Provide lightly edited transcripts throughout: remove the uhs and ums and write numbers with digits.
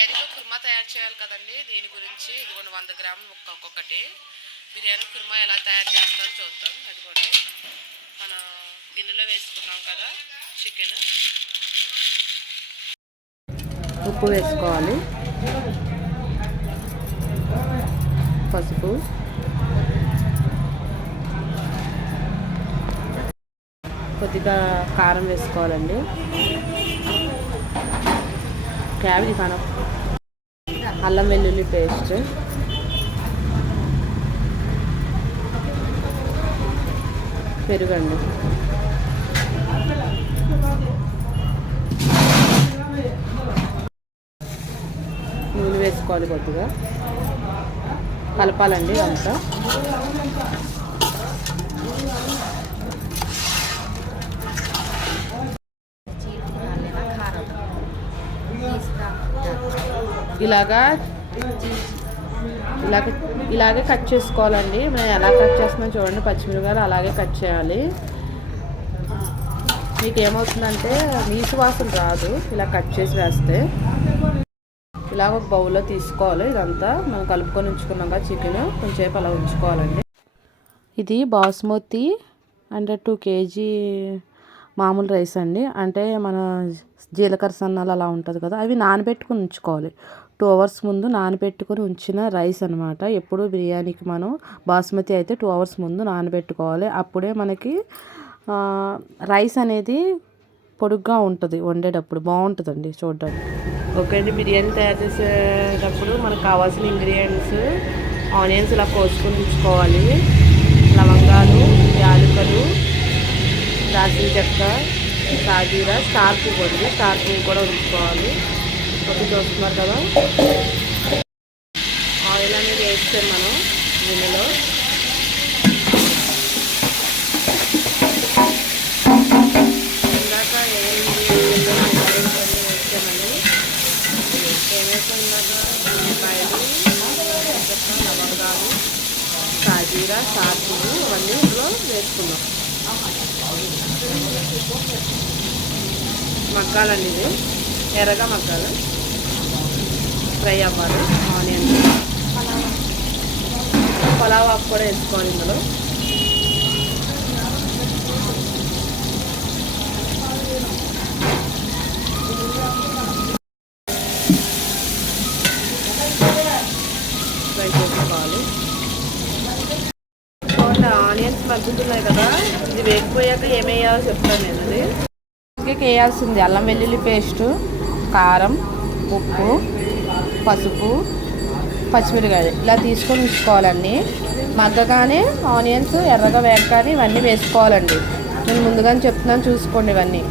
బిర్యానీలో కుర్మా తయారు చేయాలి కదండి. దీని గురించి ఇదిగోండి 100 గ్రాములు ఒక్కొక్కటి బిర్యానీ కుర్మా ఎలా తయారు చేస్తారో చూద్దాం. అదిగోండి మన గిన్నెలో వేసుకున్నాం కదా చికెన్. ఉప్పు వేసుకోవాలి, పసుపు, కొద్దిగా కారం వేసుకోవాలండి. క్యాబేజీ కారం, అల్లం వెల్లుల్లి పేస్ట్, పెరుగండి, నూనె వేసుకోవాలి, కొద్దిగా కలపాలండి అంతా. ఇలాగే కట్ చేసుకోవాలండి. మేము ఎలా కట్ చేస్తున్నాం చూడండి, పచ్చిమిరపకాయలు అలాగే కట్ చేయాలి. మీకు ఏమవుతుందంటే నీసు వాసన రాదు ఇలా కట్ చేసి వేస్తే. ఇలా ఒక బౌల్లో తీసుకోవాలి. ఇదంతా మనం కలుపుకొని ఉంచుకున్నాం కదా చికెన్, కొంచెంసేపు అలా ఉంచుకోవాలండి. ఇది బాస్మతి అంటే 2 kg మామూలు రైస్ అండి. అంటే మన జీలకర్ర సన్నాలు అలా ఉంటుంది కదా, అవి నానబెట్టుకుని ఉంచుకోవాలి. 2 hours ముందు నానబెట్టుకొని ఉంచిన రైస్ అనమాట. ఎప్పుడు బిర్యానీకి మనం బాస్మతి అయితే 2 hours ముందు నానబెట్టుకోవాలి. అప్పుడే మనకి రైస్ అనేది పొడుగ్గా ఉంటుంది, వండేటప్పుడు బాగుంటుందండి చూడడానికి. ఓకే అండి, బిర్యానీ తయారు చేసేటప్పుడు మనకు కావాల్సిన ఇంగ్రీడియంట్స్ ఆనియన్స్ ఇలా కోసుకొని ఉంచుకోవాలి. లవంగాలు, యాలకులు, దాల్చిన చెక్క, సాజీరా, స్టార్ పువ్వు అండి. స్టార్ పువ్వు కూడా ఉంచుకోవాలి. ఒకటి చూస్తున్నారు కదా, ఆయిల్ అనేది వేస్తాం మనం గిన్నెలో. ఇందాక వేసామండి. ఏమేసాం ఇందాక? ఉల్లిపాయలు, లవంగాలు, సాజీరా, స్టార్ పువ్వు అవన్నీ ఇందులో వేసుకున్నాం. మగ్గాలండి, ఇది ఎర్రగా మగ్గాలి, ఫ్రై అవ్వాలి. ఆనియన్స్, పలావ్ ఆకు కూడా వేసుకోవాలి ఇందులో. ఫ్రై చేసుకోవాలి. ఆనియన్స్ మగ్గుతున్నాయి కదా, ఇది వేగిపోయాక ఏమేయాలో చెప్తాను నేను. అది వేయాల్సింది అల్లం వెల్లుల్లి పేస్టు, కారం, ఉప్పు, పసుపు, పచ్చిమిరకాయలు ఇలా తీసుకొని ఉంచుకోవాలండి. మగ్గగానే ఆనియన్స్ ఎర్రగా వేగగానే ఇవన్నీ వేసుకోవాలండి. నేను ముందుగానే చెప్తున్నాను, చూసుకోండి ఇవన్నీ.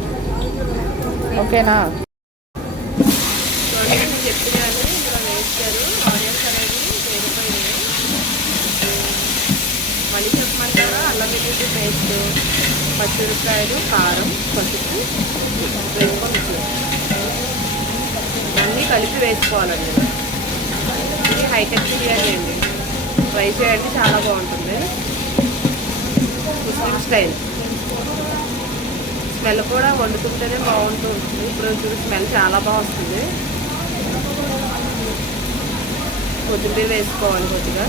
ఓకేనా? చెప్పినాను ఇలా వేస్తారు. ఆనియన్స్ అనేది వేగిపోయినాయి. మళ్ళీ చెప్పమంటారా? అల్లం వెల్లుల్లి పేస్ట్, పచ్చిమిరపకాయలు, కారం, పసుపు వేసుకొని అన్నీ కలిపి వేసుకోవాలండి. ఇది హైటెక్ బిర్యానీ అండి, ట్రై చేయండి, చాలా బాగుంటుంది. ముస్లిం స్టైల్. స్మెల్ కూడా వండుతుంటేనే బాగుంటుంది. ఇప్పుడు స్మెల్ చాలా బాగా వస్తుంది. కొత్తిమీర వేసుకోవాలి కొద్దిగా.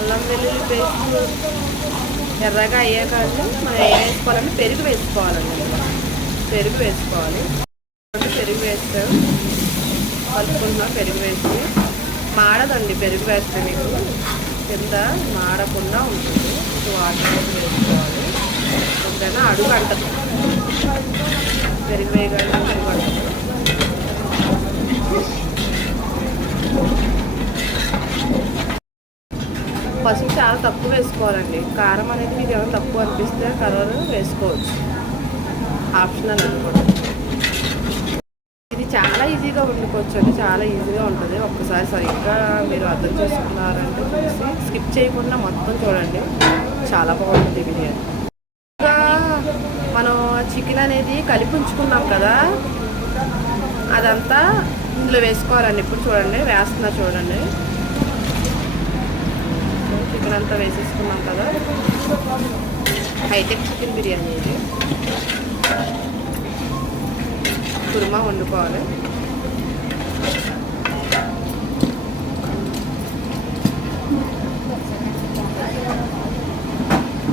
అల్లం వెల్లుల్లి పేస్ట్ ఎర్రగా అయ్యాక మనం ఏం వేసుకోవాలంటే పెరుగు వేసుకోవాలండి. పెరుగు వేసుకోవాలి. పెరుగు వేస్తాం, కలుపుకుంటున్నాం. పెరుగు వేసి మాడదండి, పెరుగు వేస్తే మీకు కింద మాడకుండా ఉంటుంది. వాటర్ వేసుకోవాలి. ఓకేనా? అడుగు అంటదు, పెరుగు వేయగానే అడుగు అంటదు. పసుపు చాలా తక్కువ వేసుకోవాలండి. కారం అనేది మీకు ఏమైనా తక్కువ అనిపిస్తే కలర్ వేసుకోవచ్చు, ఆప్షనల్ అనుకోండి. ఇది చాలా ఈజీగా వండుకోవచ్చు అండి, చాలా ఈజీగా ఉంటుంది. ఒక్కసారి సరిగ్గా మీరు అర్థం చేసుకున్నారంటే చూసి స్కిప్ చేయకుండా మొత్తం చూడండి, చాలా బాగుంటుంది బిర్యానీ. ఇంకా మనం చికెన్ అనేది కలిపి ఉంచుకున్నాం కదా, అదంతా ఇందులో వేసుకోవాలండి. ఇప్పుడు చూడండి వేస్తున్నా చూడండి. చికెన్ అంతా వేసేసుకున్నాం కదా. హైటెక్ చికెన్ బిర్యానీ ఇది. కుర్మా వండుకోవాలి.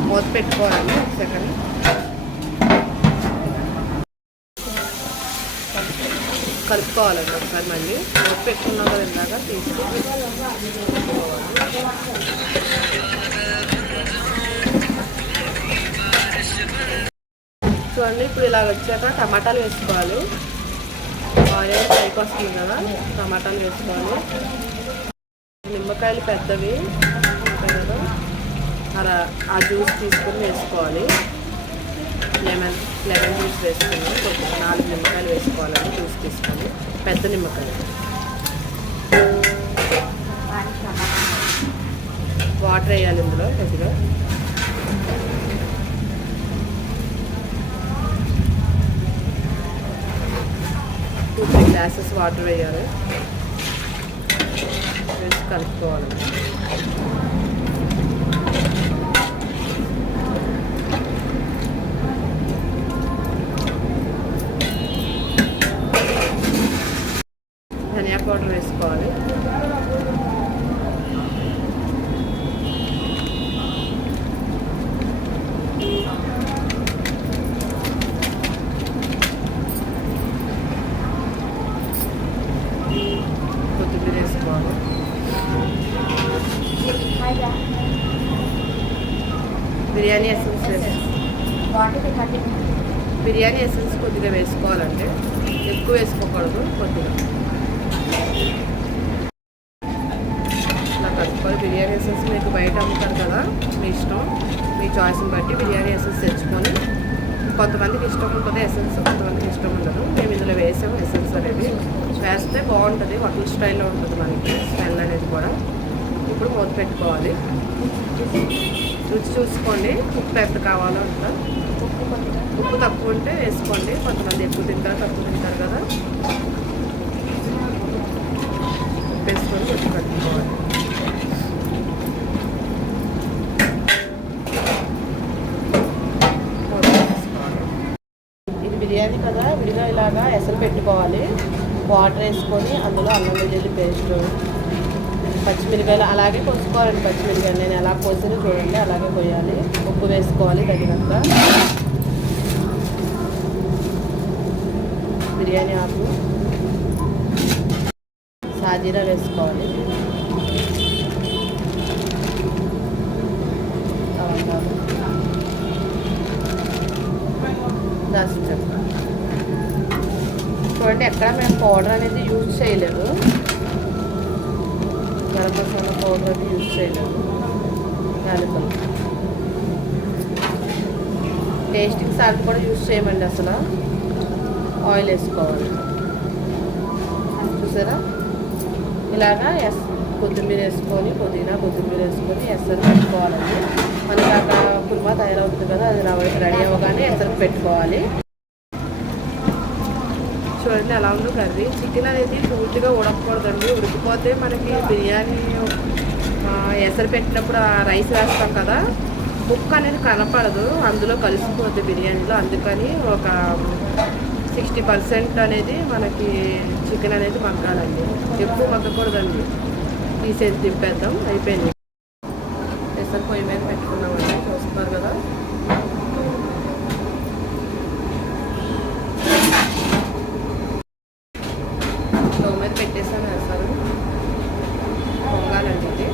మూత పెట్టుకోవాలండి ఒక సెకండ్. కలుపుకోవాలండి ఒకసారి. మళ్ళీ మూత పెట్టుకున్నాం కదా ఇందాక తీసుకోవాలి. చూడండి ఇప్పుడు ఇలా వచ్చాక టమాటాలు వేసుకోవాలి. ఆనియన్ పైకి వస్తుంది కదా, టమాటాలు వేసుకోవాలి. నిమ్మకాయలు పెద్దవి కదా, అలా ఆ జ్యూస్ తీసుకొని వేసుకోవాలి. లెమన్ జ్యూస్ వేసుకొని 4 నిమ్మకాయలు వేసుకోవాలండి. జ్యూస్ తీసుకొని పెద్ద నిమ్మకాయలు. వాటర్ వేయాలి ఇందులో కొద్దిగా. 2-3 గ్లాసెస్ వాటర్ వేయాలి. వేసి కలుపుకోవాలి. ధనియా పౌడర్ వేసుకోవాలి. కొత్తిమీర వేసుకోవాలి. బిర్యానీ ఎసెన్స్ కొద్దిగా వేసుకోవాలండి. ఎక్కువ వేసుకోకూడదు, కొద్దిగా ఇలా కలుపుకోవాలి. బిర్యానీ ఎసెన్స్ మీకు బయట అమ్ముతారు కదా, మీ ఇష్టం, మీ చాయిస్ని బట్టి బిర్యానీ ఎసెన్స్ తెచ్చుకొని. కొంతమందికి ఇష్టం ఉంటుంది ఎసెన్స్, కొంతమందికి ఇష్టం ఉండదు. మేము ఇందులో వేసాము ఎసెన్స్ అనేది. వేస్తే బాగుంటుంది, హోటల్ స్టైల్లో ఉంటుంది మనకి స్మెల్ అనేది కూడా. ఇప్పుడు మూత పెట్టుకోవాలి. రుచి చూసుకోండి, ఉప్పు ఎంత కావాలో అంత. ఉప్పు తక్కువ ఉంటే వేసుకోండి. కొంతమంది ఎక్కువ తింటారు, తక్కువ తింటారు కదా. ఉప్పు వేసుకొని ఉప్పు కట్టుకోవాలి. ఇది బిర్యానీ కదా, విడిగా ఇలాగా ఎసరు పెట్టుకోవాలి. వాటర్ వేసుకొని అందులో అల్లం వెల్లుల్లి పేస్ట్, పచ్చిమిరకాయలు అలాగే పోసుకోవాలండి. పచ్చిమిరకాయలు నేను ఎలా పోసినా చూడండి, అలాగే పోయాలి. ఉప్పు వేసుకోవాలి తగినంత. బిర్యానీ ఆకు, సాజీరా వేసుకోవాలి. లవంగాలు, దాల్చిన చెక్క. చూడండి ఎక్కడ మేము పౌడర్ అనేది యూజ్ చేయలేదు. గరం మసాలా పౌడర్ అది యూజ్ చేయలేదు. యాలకులు, టేస్ట్కి సాల్ట్ కూడా యూజ్ చేయమండి అసలు. ఆయిల్ వేసుకోవాలి. చూసారా ఇలాగా కొత్తిమీర వేసుకొని, కొత్తిమీర వేసుకొని ఎసరు పెట్టుకోవాలండి. మనకి అక్కడ కుర్మా తయారవుతుంది కదా, అది రెడీ అవ్వగానే ఎసరు పెట్టుకోవాలి. చూడండి ఎలా ఉందో కర్రీ. చికెన్ అనేది పూర్తిగా ఉడకకూడదండి. ఉడికిపోతే మనకి బిర్యానీ ఎసరు పెట్టినప్పుడు ఆ రైస్ వేస్తాం కదా, ముక్క అనేది కనపడదు, అందులో కలిసిపోద్ది బిర్యానీలో. అందుకని ఒక 60% అనేది మనకి చికెన్ అనేది మగ్గాలండి. ఎక్కువ మగ్గకూడదండి. తీసేసి దింపేద్దాం. అయిపోయింది. ఎసరు పొయ్యి మీద పెట్టుకున్నామండి, చూస్తున్నారు కదా. స్టవ్ మీద పెట్టేసాను ఎసరు. పొంగాలండి ఇది.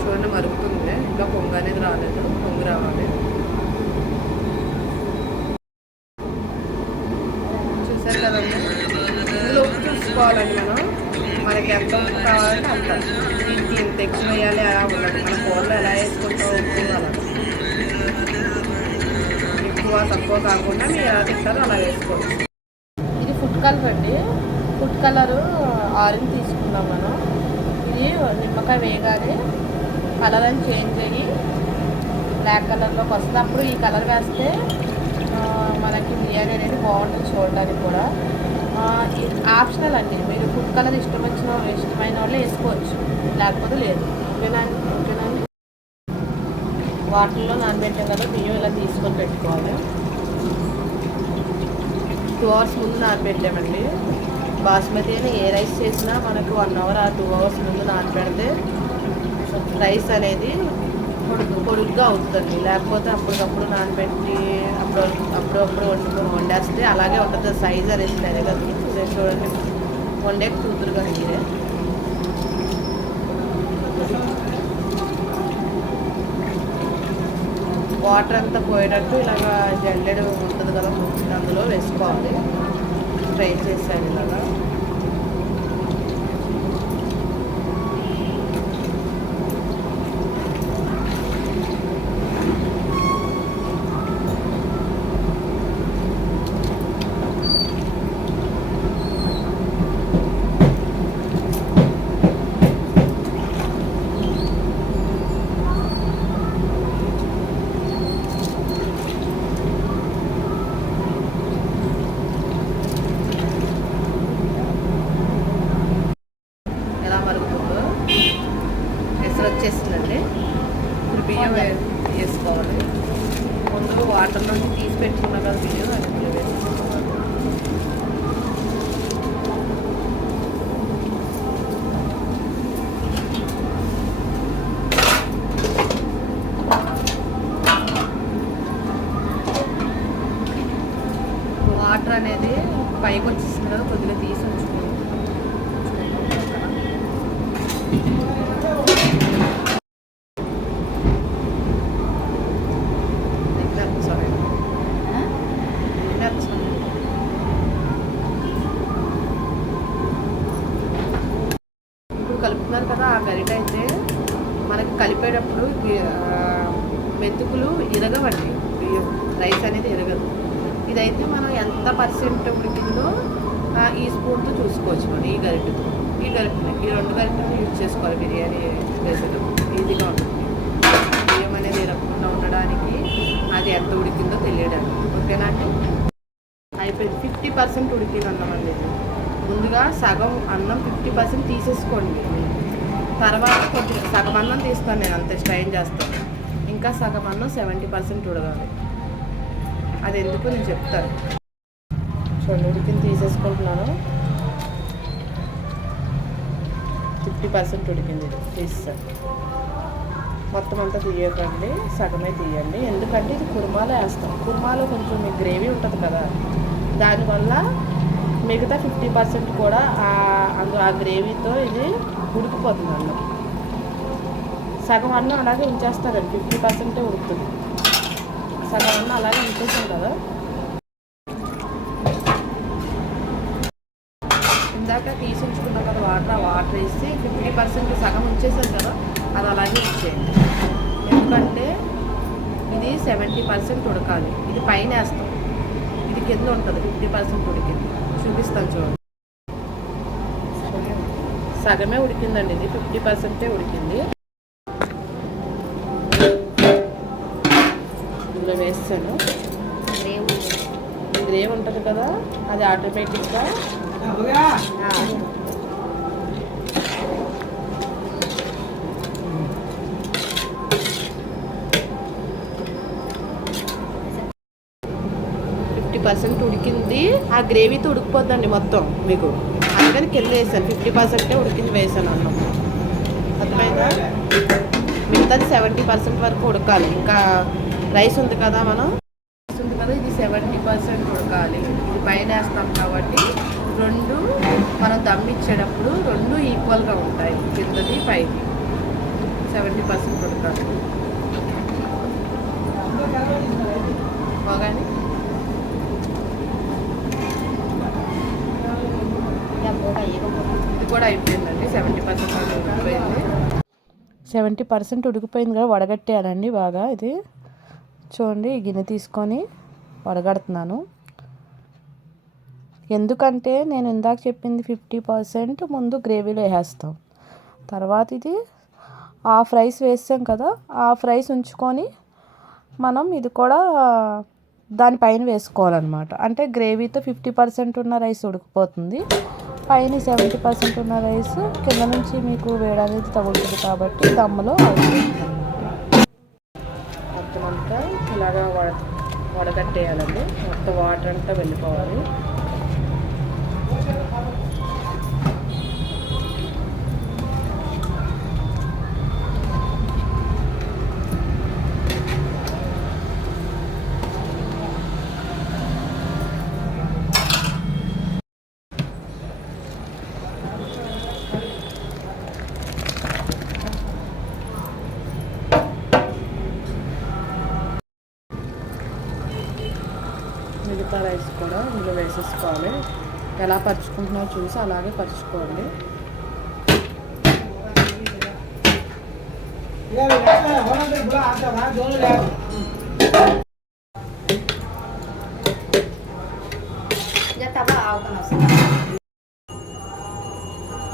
చూడండి మరుగుతుంది, ఇంకా పొంగ అనేది రాలేదు. పొంగు రావాలి. చూసారు కదండి. ఇందులో ఉప్పు చూసుకోవాలండి మనం. మనకి ఎంత ఉప్పు కావాలంటే అంత. దీనికి ఇంత ఎక్కువ వేయాలి అలా ఉండదు. మన కూరలో ఎలా వేసుకుంటాం ఉప్పు అలా. ఎక్కువ తక్కువ కాకుండా మీరు ఎలా తింటారో అలా వేసుకోవచ్చు. ఇది ఫుడ్ కలర్ అండి. ఫుడ్ కలరు ఆరెంజ్ తీసుకుందాం మనం. ఇది నిమ్మకాయ వేయగానే కలర్ అని చేంజ్ అయ్యి బ్లాక్ కలర్లోకి వస్తుంది. అప్పుడు ఈ కలర్ వేస్తే మనకి బిర్యానీ అనేది బాగుంటుంది చూడడానికి కూడా. ఆప్షనల్ అండి, మీరు ఫుడ్ కలర్ ఇష్టమైన వాళ్ళు వేసుకోవచ్చు, లేకపోతే లేదు. ఓకేనండి. వాటర్లో నానబెట్టాం కదా, బియ్యం ఇలా తీసుకొని పెట్టుకోవాలి. 2 hours ముందు నానబెట్టామండి. బాస్మతి అని ఏ రైస్ చేసినా మనకు 1 hour ఆ 2 hours ముందు నానబెడితే రైస్ అనేది పొడుగ్గా అవుతుంది. లేకపోతే అప్పటికప్పుడు నానబెట్టి అప్పుడప్పుడు వండేస్తే అలాగే ఉంటుంది, సైజ్ అనేది పెరగదు. చూడండి, వండే కూతురుగా మీరే. వాటర్ అంతా పోయేటట్టు ఇలాగా జల్లెడు ఉంటుంది కదా, అందులో వేసుకోవాలి. ఫ్రై చేసాను ఇలాగా. వచ్చేసిందండి. ఇప్పుడు బియ్యం వేసుకోవాలి. ముందు వాటర్ నుంచి తీసి పెట్టుకున్నా కదా బియ్యం, అది వేసుకోవాలి. వాటర్ అనేది పైకి వచ్చేసింది కదా, కొద్దిగా తీసి ఉంచుకోవాలి. కలుపుతున్నారు కదా, ఆ గరిట అయితే మనకి కలిపేటప్పుడు మెతుకులు ఇరగవండి, బియ్యం రైస్ అనేది ఇరగదు. ఇదైతే మనం ఎంత పర్సెంట్ ఉడికిందో ఈ స్పూన్తో చూసుకోవచ్చు. మనం ఈ గరిటతో ఈ 2 గరిటలు యూజ్ చేసుకోవాలి బిర్యానీ వేసేటప్పుడు, ఈజీగా ఉంటుంది. బియ్యం అనేది ఇరగకుండా ఉండడానికి, అది ఎంత ఉడికిందో తెలియడానికి. ఓకేనా అండి? అయిపోయింది. 50% ఉడికింది అన్నం అనేది. ముందుగా సగం అన్నం 50% తీసేసుకోండి. తర్వాత కొద్దిగా సగం అన్నం తీస్తాను నేను, అంతే స్ట్రైన్ చేస్తాను. ఇంకా సగం అన్నం 70% ఉడగాలి. అది ఎందుకు నేను చెప్తాను. చూడండి, ఉడికింది తీసేసుకుంటున్నాను. 50% ఉడికింది, తీస్తాను. మొత్తం అంతా తీయకండి, సగమే తీయండి. ఎందుకంటే ఇది కుర్మాలో వేస్తాం. కుర్మాలో కొంచెం మీకు గ్రేవీ ఉంటుంది కదా, దానివల్ల మిగతా 50% కూడా ఆ గ్రేవీతో ఇది ఉడికిపోతుంది. అన్నం సగం అన్నం అలాగే ఉంచేస్తారండి, 50% ఉడుకుతుంది. సగం అన్నం అలాగే ఉంచేస్తాం కదా. ఇందాక తీసి ఉంచుకున్నాం కదా వాటర్ వేసి 50% సగం ఉంచేసాం కదా, అది అలాగే ఇచ్చేయండి. ఎందుకంటే ఇది 70% ఉడకాలి. ఇది పైన వేస్తాం, ఇది కింద ఉంటుంది. 50% ఉడికింది, చూపిస్తాను చూడండి. సగమే ఉడికిందండి, ఇది 50% ఉడికింది. ఇందులో వేస్తాను. గ్రేవీ ఉంటుంది కదా, అది ఆటోమేటిక్గా 50% ఉడికింది. ఆ గ్రేవీతో ఉడికిపోద్దండి మొత్తం మీకు, అందుకని కింద వేసాను. 50% ఉడికింది వేసాను అన్నం. అర్థమైందా? మిగతాది 70% వరకు ఉడకాలి. ఇంకా రైస్ ఉంది కదా, ఇది 70% ఉడకాలి. ఇది పైన వేస్తాం కాబట్టి రెండు మనం దమ్ ఇచ్చేటప్పుడు 2 ఈక్వల్గా ఉంటాయి, కిందది పైకి. 70% ఉడకాలి. బాగానే ఇది కూడా అయిపోయిందండి. 70% ఉడికిపోయింది. 70% ఉడికిపోయింది కదా, వడగట్టేయాలండి బాగా. ఇది చూడండి, ఈ గిన్నె తీసుకొని వడగడుతున్నాను. ఎందుకంటే నేను ఇందాక చెప్పింది 50% ముందు గ్రేవీలో వేసేస్తాం. తర్వాత ఇది హాఫ్ రైస్ వేసాం కదా, హాఫ్ రైస్ ఉంచుకొని మనం ఇది కూడా దానిపైన వేసుకోవాలన్నమాట. అంటే గ్రేవీతో 50% ఉన్న రైస్ ఉడికిపోతుంది, పైన 70% ఉన్న రైస్ కింద నుంచి మీకు వేడి అనేది తగులుతుంది కాబట్టి దమ్ములో మొత్తం అంతా ఇలాగా వడగట్టేయాలండి. మొత్తం వాటర్ అంతా వెళ్ళిపోవాలి. మిగతా రైస్ కూడా ఇందులో వేసేసుకోవాలి. ఎలా పరుచుకుంటున్నారో చూసి అలాగే పరుచుకోండి.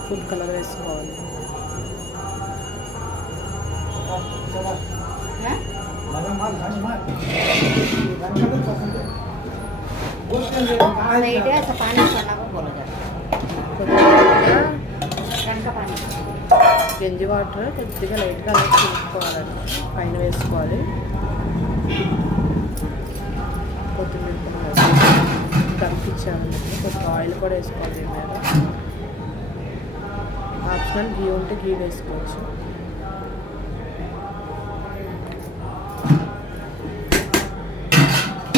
ఫుడ్ కలర్ వేసుకోవాలి. గంజి వాటర్ కొద్దిగా లైట్గా అలా చూసుకోవాలండి. పైన వేసుకోవాలి. కొత్తిమీర కనిపించాలండి. కొద్దిగా ఆయిల్ కూడా వేసుకోవాలి. దీని మీద ఆప్షనల్ గీ ఉంటే గీ వేసుకోవచ్చు.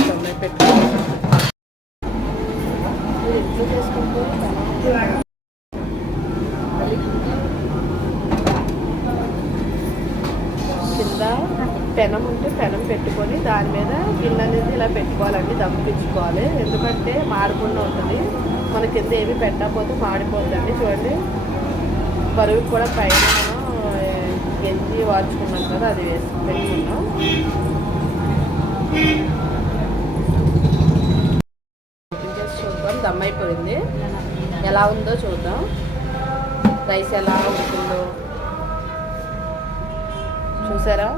తొమ్మిది పెట్టుకోవాలి. ఇంట్లో చేసుకుంటే కింద పెనం ఉంటే పెనం పెట్టుకొని దాని మీద గిన్నె అనేది ఇలా పెట్టుకోవాలండి. దమ్మించుకోవాలి. ఎందుకంటే మాడకుండా ఉంటుంది. మన కింద ఏమి పెట్టకపోతే మాడిపోతుందండి. చూడండి, బరువు కూడా పైన గెంజి వార్చుకున్నాం కదా, అది వేసి పెట్టుకున్నాం. చూద్దాం, దమ్ అయిపోయింది. ఎలా ఉందో చూద్దాం. రైస్ ఎలా ఉంటుందో చూసారా?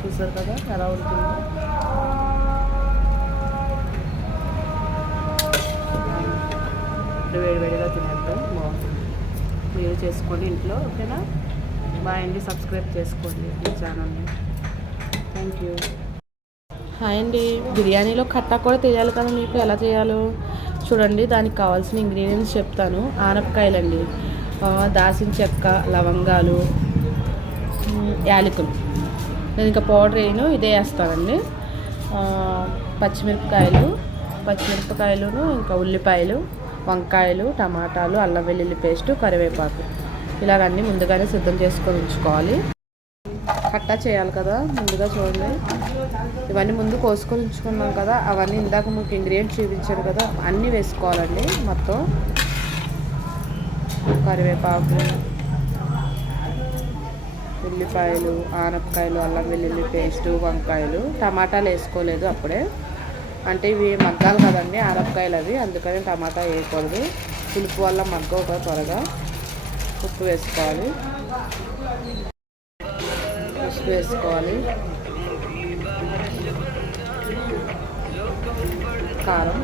చూసారు కదా ఎలా ఉంటుందో. వేడివేడిగా తినేద్దాం. బాగుంటుంది. మీరు చేసుకోండి ఇంట్లో. ఓకేనా? బాయ్ అండి. సబ్స్క్రైబ్ చేసుకోండి ఈ ఛానల్ని. Thank you. హాయ్ అండి. బిర్యానీలో ఖట్టా కూడా తెలియాలి కదా మీకు, ఎలా చేయాలో చూడండి. దానికి కావాల్సిన ఇంగ్రీడియంట్స్ చెప్తాను. ఆనపకాయలండి, దాల్చిన చెక్క, లవంగాలు, యాలకులు. నేను ఇంకా పౌడర్ వేయను, ఇదే వేస్తానండి. పచ్చిమిరపకాయలును, ఇంకా ఉల్లిపాయలు, వంకాయలు, టమాటాలు, అల్లం వెల్లుల్లి పేస్టు, కరివేపాకు, ఇలాగన్నీ ముందుగానే సిద్ధం చేసుకొని ఉంచుకోవాలి. కట్టా చేయాలి కదా. ముందుగా చూడండి, ఇవన్నీ ముందు కోసుకొని ఉంచుకున్నాం కదా, అవన్నీ ఇందాక మీకు ఇంగ్రీడియంట్స్ చూపించాను కదా, అన్నీ వేసుకోవాలండి. మొత్తం కరివేపాకు, ఉల్లిపాయలు, ఆనపకాయలు, అల్లం వెల్లుల్లి పేస్టు, వంకాయలు, టమాటాలు వేసుకోలేదు అప్పుడే. అంటే ఇవి మగ్గాలి కదండి ఆనపకాయలు అవి, అందుకని టమాటా వేయకూడదు. పులుపు వల్ల మగ్గవు కదా త్వరగా. ఉప్పు వేసుకోవాలి. పసుపు వేసుకోవాలి. కారం,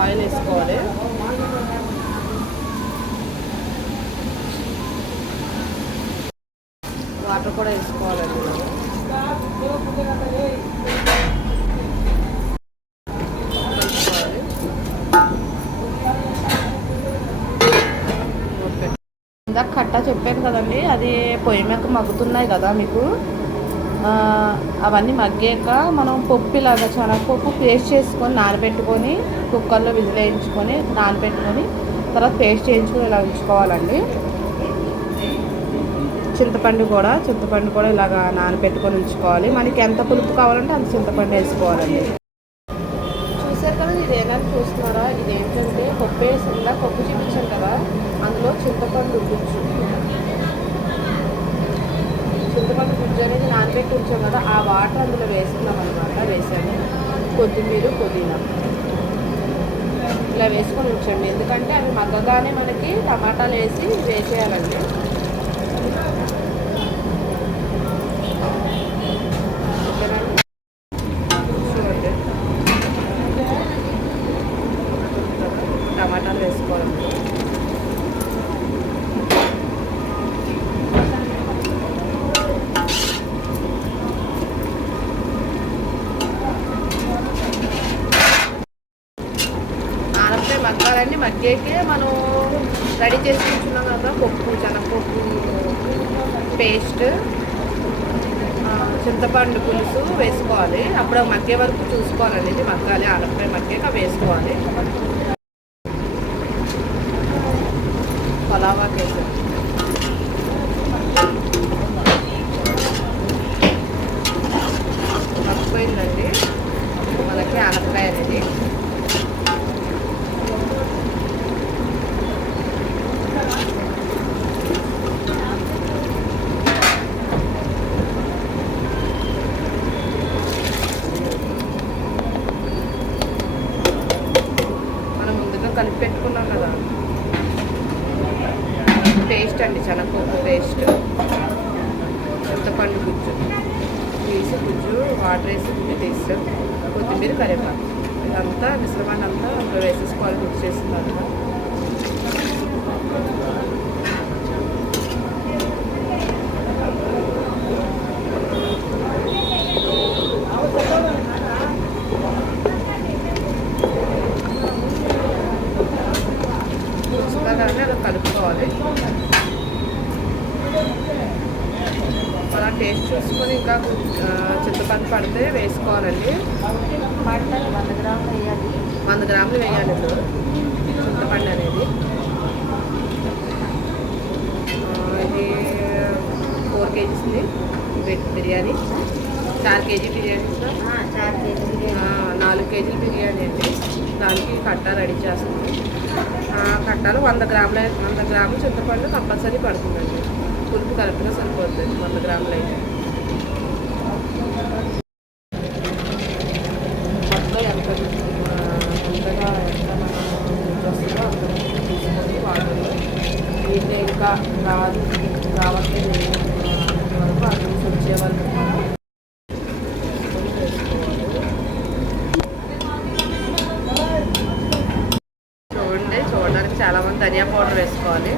ఆయిల్ వేసుకోవాలి. వాటర్ కూడా వేసుకోవాలండి. ఇందాక కట్టా చెప్పాను కదండి, అది పొయ్యి మీద మగ్గుతున్నాయి కదా మీకు. అవన్నీ మగ్గాక మనం పప్పు ఇలాగా శనగపప్పు పేస్ట్ చేసుకొని నానబెట్టుకొని కుక్కర్లో విజిల్ వేయించుకొని నానబెట్టుకొని తర్వాత పేస్ట్ చేయించుకొని ఇలా ఉంచుకోవాలండి. చింతపండు కూడా ఇలాగా నానబెట్టుకొని ఉంచుకోవాలి. మనకి ఎంత పులుపు కావాలంటే అంత చింతపండు వేసుకోవాలండి. చూసారు కదా, ఇది ఏమైనా చూస్తున్నారా, ఇది ఏంటంటే పప్పు వేసిందా, పప్పు చూపించాను కదా, అందులో చింతపండు గుజ్జు అనేది నానబెట్టి ఉంచాం కదా, ఆ వాటర్ అందులో వేసుకున్నాం అనమాట. వేసాను కొత్తిమీర, పుదీనా ఇలా వేసుకొని ఉంచండి. ఎందుకంటే అవి మగ్గగానే మనకి టమాటాలు వేసి వేసేయాలండి. చూడండి, టమాటాలు వేసుకోవాలండి. మగ్గాలన్నీ మగ్గేకే మనం రెడీ చేసి ఉంచున్నాం కదా, పప్పు, శనగపప్పు పేస్ట్, చింతపండు పులుసు వేసుకోవాలి. అప్పుడు మగ్గే వరకు చూసుకోవాలండి. ఇది మగ్గాలి, ఆనపకాయ మగ్గాక వేసుకోవాలి. పలావాకి వేసాం. మగ్గిపోయిందండి మనకి ఆనపకాయ అనేది. కలిపి పెట్టుకున్నాం కదా పేస్ట్ అండి, శనగపప్పు పేస్ట్, చింతపండు గుజ్జు తీసి వాటర్ వేసి గుజ్జు తీసాం, కొత్తిమీర, కరివేపాకు, ఇదంతా మిశ్రమాన్ని అంతా అందులో వేసేసుకోవాలి. గుజ్జు చేస్తున్నారు కదా. అలా కలుపుకోవాలి. మనం టేస్ట్ చూసుకొని ఇంకా చింతపండు పడితే వేసుకోవాలండి. 100 గ్రాములు వేయాలి. 100 గ్రాములు వేయాలి ఇప్పుడు చింతపండు అనేది. ఇది 4 కేజీస్ది బిర్యానీ, 4 కేజీ బిర్యానీ, 4 కేజీల బిర్యానీ అండి. దానికి కట్టా రెడీ చేస్తుంది. కట్టాలు 100 గ్రాములు చింతపండు కంపల్సరీ పడుతుందండి. పులుపు కరెక్ట్గా సరిపోతుంది 100 గ్రాములు అయితే. మొత్తం ఎంతగా ఎంత మనం వస్తుందో అంత తీసుకొని వాటర్లో దీన్ని ఇంకా రావట్లేదు వరకు అది వచ్చే వరకు చూడడానికి చాలామంది ధనియా పౌడర్ వేసుకోవాలి.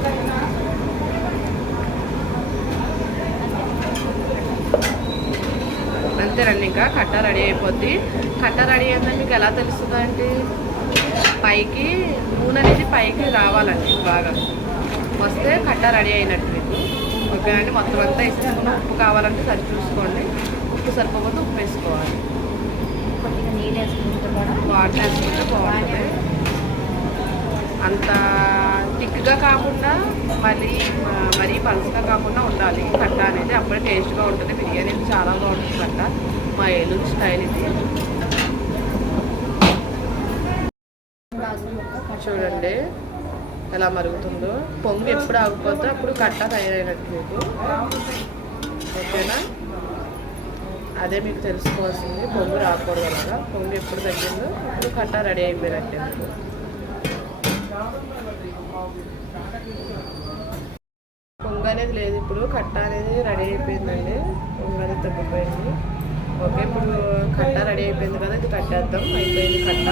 అంతేనండి, ఇంకా కట్ట రెడీ అయిపోద్ది. కట్ట రెడీ అయిందని మీకు ఎలా తెలుస్తుందండి, పైకి నూనె అనేది పైకి రావాలండి. బాగా వస్తే కట్ట రెడీ అయినట్టు మీకు. ఓకేనండి, మొత్తం అంతా వేసుకున్న ఉప్పు కావాలంటే సరి చూసుకోండి. ఉప్పు సరిపోతే ఉప్పు వేసుకోవాలి. కొద్దిగా నీళ్ళు వేసుకుంటే కూడా వాటర్ వేసుకుంటే బాగుంటుంది. అంత థిక్గా కాకుండా మరీ పలుసుగా కాకుండా ఉండాలి కట్ట అనేది. అప్పుడే టేస్ట్గా ఉంటుంది. బిర్యానీ చాలా బాగుంటుంది కట్ట. మా ఏలూరు స్టైల్ ఇది. చూడండి ఎలా మరుగుతుందో. పొంగు ఎప్పుడు ఆగిపోతే అప్పుడు కట్ట తయారైనట్టు మీకు. ఓకేనా, అదే మీకు తెలుసుకోవాల్సింది. పొంగు రాకూడదు కదా. పొంగు ఎప్పుడు తగ్గిందో అప్పుడు కట్ట రెడీ అయిపోయినట్టే మీకు. పొంగు అనేది లేదు, ఇప్పుడు కట్ట అనేది రెడీ అయిపోయిందండి. పొంగు అనేది తగ్గిపోయింది. ఓకే, ఇప్పుడు కట్ట రెడీ అయిపోయింది కదా, ఇది కట్టేద్దాం. అయిపోయింది కట్ట.